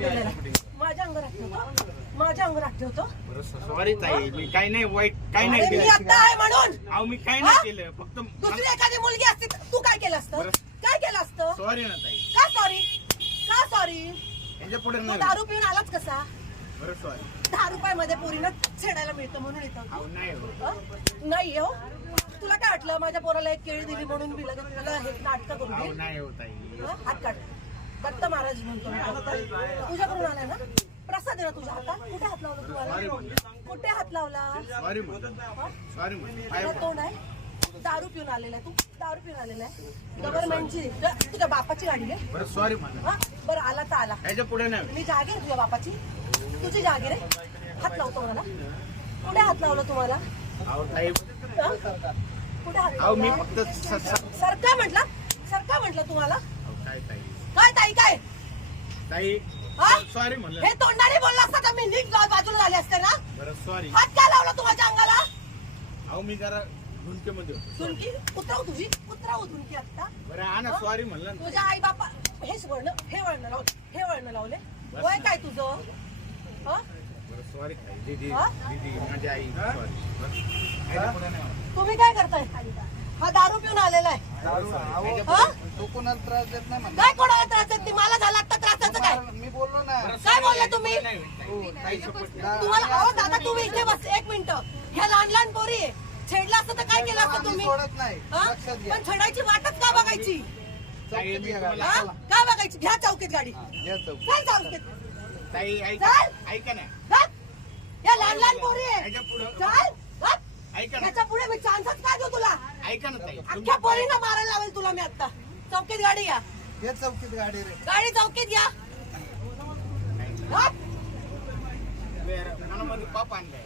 दिलेला माझ्या अंगावर ठेवतो, माझ्या अंगावर ठेवतो. सॉरी ताई, मी काही नाही वाईट, काही नाही मी केलं. आता आहे म्हणून. अहो मी काही नाही केलं, फक्त दुसरी एखादी मुलगी असती तर तू काय केलं असतं? काय केलं असतं? सॉरी ना ताई. का सॉरी? का सॉरी? यांच्या पुढे तू नाही. दारू पिऊन आलाच कसा? बरं सॉरी. 10 रुपयामध्ये पोरीनं छेडायला मिळतं म्हणून येतं. अहो नाही हो. नाही हो. तुला काय वाटलं माझ्या पोराला एक केळी दिली म्हणून मी लगेच तुला हे नाटक करून अहो दिली? नाही हो ताई. हात काढ. दत्त महाराज म्हणतो मी. तुझ्याकडून आलाय ना? प्रसाद आहे ना तुझ्या हातात? कुठे हात लावला तुम्हाला? कुठे हात लावला? सॉरी म्हणून. सॉरी म्हणून. तुला तोंड आहे? दारू पिऊन आलेला आहे तू? दारू पिऊन आलेला आहे? गव्हर्नमेंटची तुझ्या बापाची गाडी आहे? बरं सॉरी म्हणून. हा बरं आला तर आला. याच्या पुढे नाही. मी जागीर तुझ्या बापाची? तुझी जागीर आहे? हात लावतो मला. कुठे हात लावला तुम्हाला? अहो ताई, हा? कुठे हात अहो मी लावला? फक्त सरका म्हटलं? सरका म्हटलं तुम्हाला? अहो काय ताई. काय ताई काय? ताई हा? सॉरी म्हणलं. हे तोंडाने बोलला असता तर मी नीट बाजूला झाले असते ना? बरं सॉरी. हात काय लावला तू माझ्या अंगाला? अहो मी जरा झुंकेमध्ये होतो. झुणकी उतरव तुझी, उतरव झुणकी आता. बरं हा ना, सॉरी म्हणलं ना. तुझ्या आई बापा हेच वळण, हे वळण लावले, हे वळण लावले. वय काय तुझं? हा? बरं सॉरी ताई. दीदी हा? दीदी माझी आई सॉरी. याच्या पुढे नाही. तुम्ही काय करताय? हा दारू पिऊन आलेला आहे. हा? तू कोणाला त्रास देत नाही म्हणते. काय कोणाला त्रास देत नाही? मला झाला आता त्रासाचं काय? मी बोललो ना. काय बोलले तुम्ही? नाही होईल ताई. ताई support करा. तुम्हाला अहो दादा तुम्ही इथे बस एक मिनिट. ह्या लहान लहान पोरी आहे. छेडलं असतं तर काय केलं असतं आम्ही तुम्ही? सोडत नाही. हा? लक्षात घ्या. पण छेडायची वाटच का बघायची? ताई, मी तुम्हाला- हा? का बघायची? घ्या चौकीत गाडी. घ्या चौक. चल चौकीत. ताई चल. ऐका ना. चल. या लहान लहान पोरी आहे. याच्या पुढे चल. हट. ऐका ना. त्याच्या पुढे मी चान्सच काय देऊ तुला? ऐका ना ताई. अख्ख्या पोरींना मारायला लावेल तुला मी आता. चौकीत गाडी या. घे चौकीत गाडी रे. गाडी चौकीत या. हट. मनामध्ये पाप आणलाय.